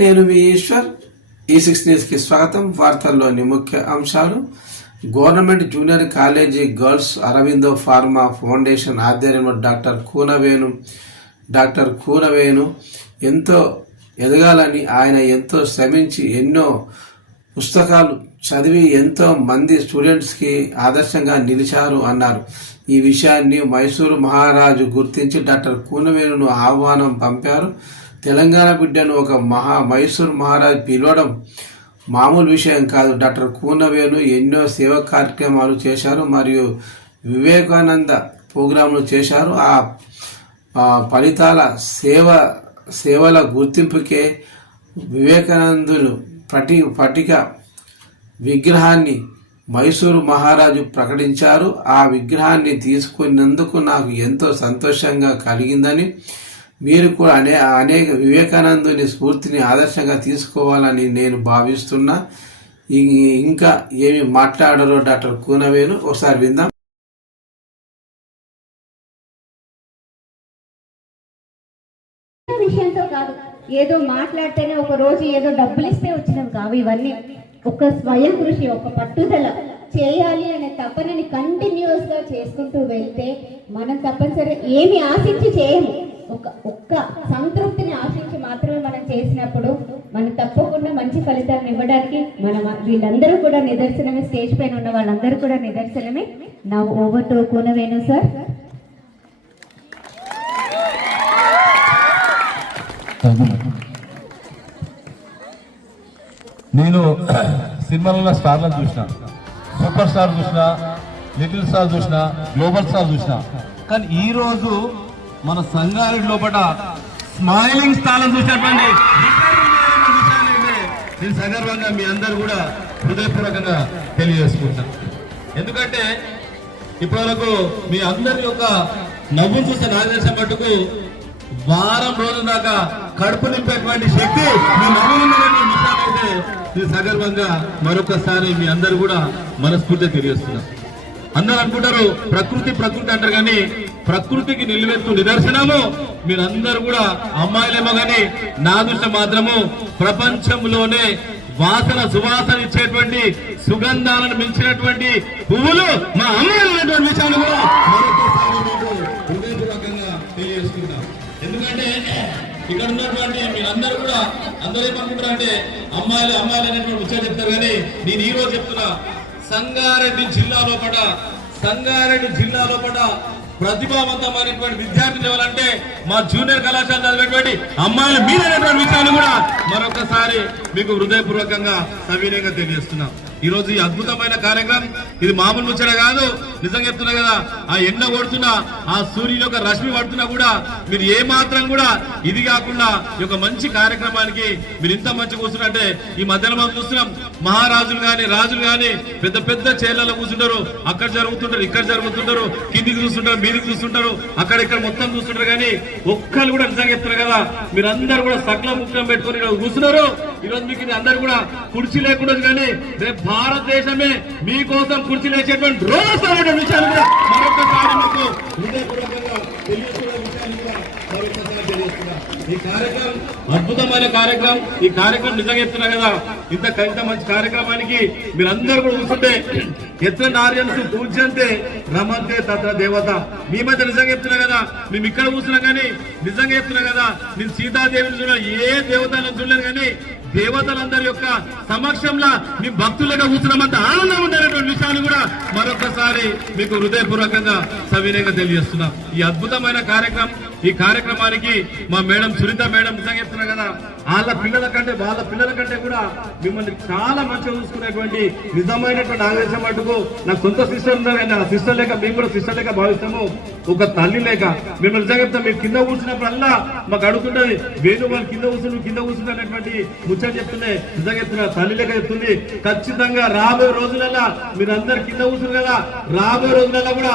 నేను మీ ఈశ్వర్. E6 న్యూస్కి స్వాగతం. వార్తల్లోని ముఖ్య అంశాలు. Government junior college girls Aurobindo pharma foundation ఆధ్వర్యంలో డాక్టర్ కూనవేణు ఎంతో ఎదగాలని, ఆయన ఎంతో శ్రమించి ఎన్నో పుస్తకాలు చదివి ఎంతో మంది స్టూడెంట్స్కి ఆదర్శంగా నిలిచారు అన్నారు. ఈ విషయాన్ని మైసూరు మహారాజు గుర్తించి డాక్టర్ కూనవేణును ఆహ్వానం పంపారు. తెలంగాణ బిడ్డను ఒక మైసూరు మహారాజు పిలవడం మామూలు విషయం కాదు. డాక్టర్ కూనవేణు ఎన్నో సేవా కార్యక్రమాలు చేశారు మరియు వివేకానంద ప్రోగ్రాంలు చేశారు. ఆ ఫలితాల సేవల గుర్తింపుకే వివేకానందులు పటిక విగ్రహాన్ని మైసూరు మహారాజు ప్రకటించారు. ఆ విగ్రహాన్ని తీసుకున్నందుకు నాకు ఎంతో సంతోషంగా కలిగిందని, మీరు కూడా అనేక వివేకానందుని స్ఫూర్తిని ఆదర్శంగా తీసుకోవాలని నేను భావిస్తున్నా. ఇంకా ఏమి మాట్లాడారో డాక్టర్ కూనవేణు ఒకసారి విందాం. విషయంతో కాదు, ఏదో మాట్లాడితేనే ఒక రోజు ఏదో డబ్బులు ఇస్తే వచ్చినవి కావు. ఇవన్నీ ఒక స్వయం కృషి, ఒక పట్టుదల చేయాలి అనే తపనని కంటిన్యూస్ గా చేసుకుంటూ వెళ్తే మనం తప్పనిసరి ఏమి ఆశించి చేయము. ఒక్క సంతృప్తిని ఆశించి మాత్రమే మనం చేసినప్పుడు మనం తప్పకుండా మంచి ఫలితాలను ఇవ్వడానికి వీళ్ళందరూ కూడా నిదర్శనమే. స్టేజ్ పైన ఉన్న వాళ్ళందరూ కూడా నిదర్శనమే. నా ఓవర్ టు కూనవేణు సార్. నేను సినిమాలలో స్టార్లను చూసిన, సూపర్ స్టార్ చూసిన, లిటిల్ స్టార్ చూసిన, గ్లోబల్ స్టార్ చూసిన, కానీ ఈరోజు మన సంగారెడ్డి లోపల స్మైలింగ్ స్టార్లను చూసినటువంటి నేను సగర్వంగా మీ అందరు కూడా హృదయపూర్వకంగా తెలియజేసుకుంటాను. ఎందుకంటే ఇప్పటివరకు మీ అందరి యొక్క నవ్వును చూస్తే నాకు తెలిసిన మట్టుకు వారం రోజుల దాకా కడుపు నింపేటువంటి శక్తి మీ నవ్వులున్నటువంటి విషయాలైతే నేను సగర్వంగా మరొకసారి మీ అందరు కూడా మనస్ఫూర్తిగా తెలియజేస్తున్నారు. అందరూ అనుకుంటారు ప్రకృతి అంటారు, కానీ ప్రకృతికి నిలువెత్తు నిదర్శనము మీరందరూ కూడా అమ్మాయిలేమో, కానీ నా దృష్టి మాత్రము ప్రపంచంలోనే సువాసన ఇచ్చేటువంటి సుగంధాలను మించినటువంటి పువ్వులు మా అమ్మాయిలు అనేటువంటి విషయాన్ని కూడా మరొకసారి మీకు హృదయపూర్వకంగా తెలియజేసుకుంటాం. ఎందుకంటే ఇక్కడ ఉన్నటువంటి మీరందరూ కూడా అందరూ ఏమనుకుంటారంటే అమ్మాయిలు అనేటువంటి విషయాలు చెప్తారు, కానీ నేను ఈ రోజు చెప్తున్నా సంగారెడ్డి జిల్లా లోపల ప్రతిభావంతమైనటువంటి విద్యార్థులు ఎవరంటే మా జూనియర్ కళాశాల చదివేటువంటి అమ్మాయిలు మీరైనటువంటి విషయాలు కూడా మరొకసారి మీకు హృదయపూర్వకంగా సవినయంగా తెలియజేస్తున్నాం. ఈ రోజు ఈ అద్భుతమైన కార్యక్రమం ఇది మామూలు ముచ్చట కాదు. నిజంగా చెప్తున్నా కదా, ఆ ఎండ కొడుతున్నా, ఆ సూర్యుని యొక్క రశ్మి పడుతున్నా కూడా మీరు ఏ మాత్రం కూడా ఇది కాకుండా ఈ యొక్క మంచి కార్యక్రమానికి మీరు ఇంత మంచి కూర్చుంటే, ఈ మధ్యలో మనం చూస్తున్నాం మహారాజులు గాని రాజులు గాని పెద్ద పెద్ద చైర్లలో కూర్చుంటారు, అక్కడ జరుగుతుంటారు, ఇక్కడ జరుగుతుంటారు, కిందికి చూస్తుంటారు, మీదికి చూస్తుంటారు, అక్కడ ఇక్కడ మొత్తం చూస్తుంటారు, కానీ ఒక్కరు కూడా నిజంగా చెప్తున్నారు కదా, మీరందరూ కూడా సకల ముఖ్యం పెట్టుకుని కూర్చున్నారు. ఈ రోజు మీకు అందరు కూడా కుర్చీ లేకుండా, కానీ రేపు భారతదేశమే మీకోసం కుర్చీ లేచేటువంటి రోజు విషయాలు కూడా మరొకసారి మీకు హృదయపూర్వకంగా తెలియజేస్తున్న విషయాన్ని కూడా మరొకసారి తెలియజేస్తున్నా. ఈ కార్యక్రమం అద్భుతమైన కార్యక్రమం. ఈ కార్యక్రమం నిజంగా చెప్తున్నా కదా, ఇంత మంచి కార్యక్రమానికి మీరందరూ కూడా కూర్చుంటే ఎత్ర నార్యన్స్ పూజ్యంతే రమంతే తత్ర దేవత. మీ మధ్య నిజంగా చెప్తున్నా కదా, మేము ఇక్కడ కూర్చున్నాం, కానీ నిజంగా చెప్తున్నా కదా, నేను సీతాదేవిని చూడ ఏ దేవతలను చూడలేదు, కానీ దేవతలందరి యొక్క సమక్షంలో మీ భక్తులుగా కూర్చున్నామంత ఆనందం ఉండేటువంటి విషయాన్ని కూడా మరొకసారి మీకు హృదయపూర్వకంగా సవినయంగా తెలియజేస్తున్నాం. ఈ అద్భుతమైన కార్యక్రమం, ఈ కార్యక్రమానికి మా మేడం సునీత మేడం నిజంగా చెప్తున్నా కదా, వాళ్ళ పిల్లల కంటే కూడా మిమ్మల్ని చాలా మంచిగా చూసుకునేటువంటి నిజమైనటువంటి ఆవేశం మటుకు నాకు సొంత సిస్టర్ ఉన్నారు, కానీ ఆ సిస్టర్ లేక మేము కూడా సిస్టర్ లేక భావిస్తాము, ఒక తల్లి లేక. మిమ్మల్ని నిజంగా చెప్తాం, మీరు కింద కూర్చున్నప్పుడల్లా మాకు అడుగుతుంటది, వేణు వాళ్ళు కింద కూర్చున్నటువంటి ముచ్చట చెప్తున్నాయి. నిజంగా చెప్తున్నా, తల్లి లేక చెప్తుంది. ఖచ్చితంగా రాబోయే రోజులలో మీరందరు కింద కూర్చున్నారు కదా, రాబోయే రోజులలో కూడా